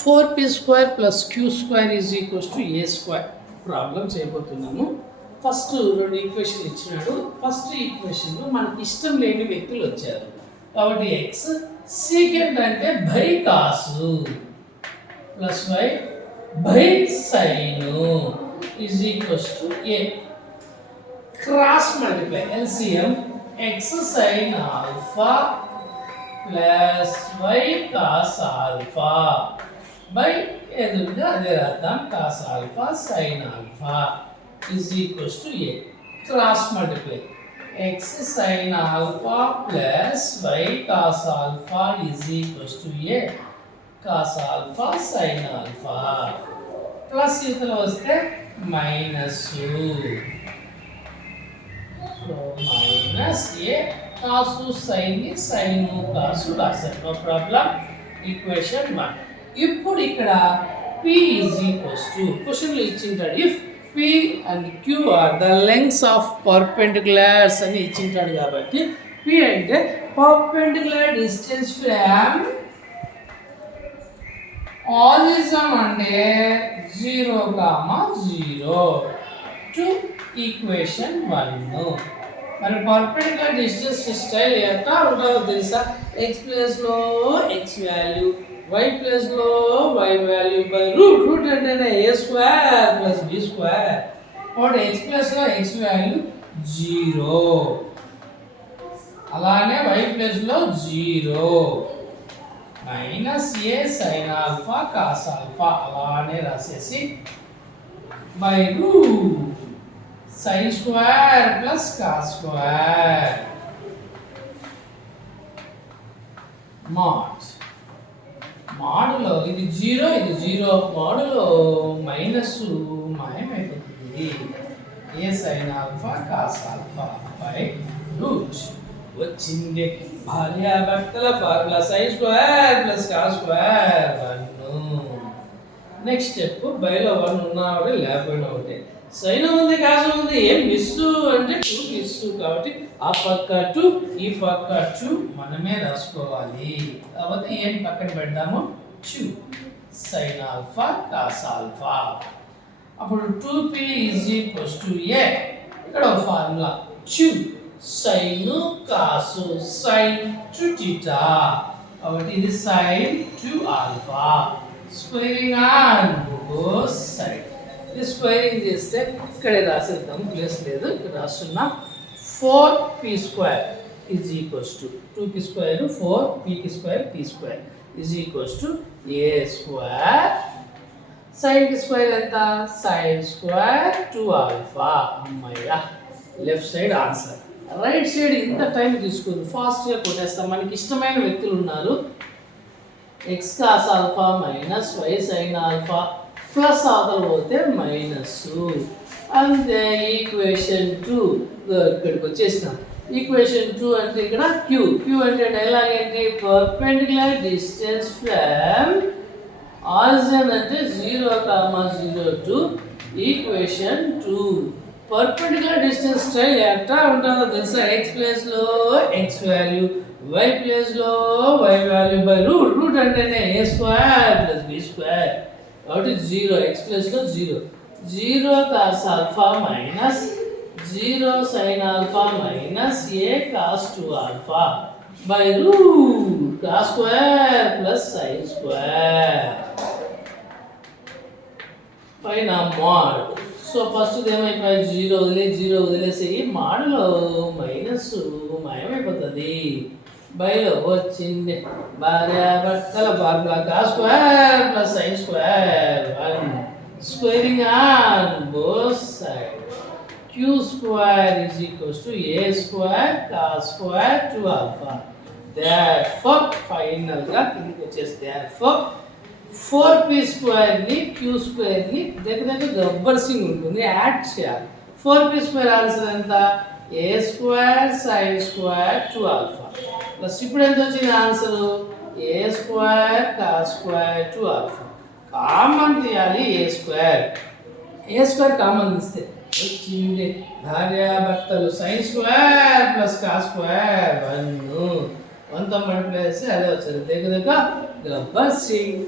4p² plus q² is equals to a² problem చేయబోతున్నాము. First రెండు equation ఇచ్చినాడు. First ఈక్వేషన్లో మనకి ఇష్టం లేని వ్యక్తులు వచ్చారు కాబట్టి ఎక్స్, సీకెండ్ అంటే by cos plus y by sine is equals to a. Cross multiply LCM x sine alpha plus y cos alpha by ఎదురుగా అదే రాద్దాం cos alpha sine alpha is equals to a. Cross multiply x sine alpha plus y cos alpha is equals to a cos alpha sine alpha plus ఇతర వస్తే minus minus a cos sine sine cos రాశారు. No problem. Equation 1. ఇప్పుడు ఇక్కడ p is equals to క్వశ్చన్లో ఇచ్చింటాడు if p and q are the lengths of perpendiculars అని ఇచ్చింటాడు కాబట్టి p అంటే పర్పెండిక్యులర్ డిస్టెన్స్ ఫ్రమ్ ఆరిజిన్ అంటే 0, 0 టు ఈక్వేషన్ 1. మరి పర్పెండిక్యులర్ డిస్టెన్స్ స్టైల్ ఎట్లా ఉంటుందో తెలుసా? ఎక్స్ ప్లేస్లో ఎక్స్ వాల్యూ, వై ప్లేస్లో y value by root. Root అంటేనే a² ప్లస్ b². కాబట్టి ఎక్స్ ప్లేస్లో ఎక్స్ వాల్యూ 0, అలానే వై ప్లేస్లో 0 మైనస్ ఏ సైన్ ఆల్ఫా కాస్ ఆల్ఫా అలానే రాసేసి by root sin square plus cos square mod. మోడ్లో ఇది 0 ఇది 0 మోడ్లో మైనస్ మాయమైపోతుంది. A sin alpha cos alpha by root వచ్చింది. భార్యాభర్తల formula sin square plus cos square 1. Next step బైలో 1 ఉన్నా ఒకటి లేకపోయినా ఒకటి. సైన్ ఉంది కాసు ఉంది ఏం మిస్సు అంటే 2 మిస్సు కాబట్టి ఆ పక్క 2 ఈ పక్క 2 మనమే రాసుకోవాలి. కాబట్టి ఏం పక్కన పెడదాము 2 సైన్ ఆల్ఫా కాస్ ఆల్ఫా. అప్పుడు 2p is equals to a. ఇక్కడ ఒక formula 2 sine cos sine 2 theta కాబట్టి ఇది sine 2 alpha squaring on both side. ఇది స్క్వేరింగ్ చేస్తే ఇక్కడే రాసేద్దాం, ప్లేస్ లేదు ఇక్కడ రాస్తున్నా. 4p² is equals to 2p² 4 p² p² is equals to a² sine square ఎంత సైన్ స్క్వేర్ 2 ఆల్ఫా. అమ్మయ్య left side answer. Right side ఇంత టైం తీసుకోదు, ఫాస్ట్గా కొట్టేస్తాం. మనకి ఇష్టమైన వ్యక్తులు ఉన్నారు. X cos alpha minus y sine alpha plus అవతల పోతే మైనస్ అంతే. ఈక్వేషన్ 2 ఇక్కడికి వచ్చేసినాం. ఈక్వేషన్ 2 అంటే ఇక్కడ క్యూ అంటే డైలాగ్ ఏంటి? పర్పెండిక్యులర్ డిస్టెన్స్ ఫ్రమ్ ఆరిజిన్ అంటే 0, 0 to equation 2. Perpendicular distance style ఎట్లా ఉంటుందో తెలుసా? ఎక్స్ ప్లేస్లో ఎక్స్ వాల్యూ, వై ప్లేస్లో y value by root. Root అంటేనే a² ప్లస్ b² కాబట్టి 0 ఎక్స్ ప్లేస్లో 0 cos alpha minus 0 sine alpha minus a cos 2 alpha by root cos square plus sine square పైన mod. So first ఏమైపోయి 0 వదిలేసి మోడ్లో minus మాయమైపోతుంది. బైలో వచ్చింది భార్యాభర్తల formula cos square plus sine square 1 squaring on both side. q² is equals to a² cos square 2 alpha. Therefore ఫైనల్గా కిందకి వచ్చేసి దేర్ఫోర్ 4p² ని q² ని దగ్గర గబ్బర్సింగ్ ఉంటుంది, యాడ్ చేయాలి. 4p² ఆన్సర్ ఎంత? a² sin square 2 alpha plus ఇప్పుడు ఎంత వచ్చింది answer? a² cos square 2 alpha. Common తీయాలి a² కామన్ తీస్తే వచ్చింది భార్యాభర్తలు sine square plus cos square 1 1 multiply చేస్తే అదే వచ్చింది. దగ్గర గబ్బర్ సింగ్.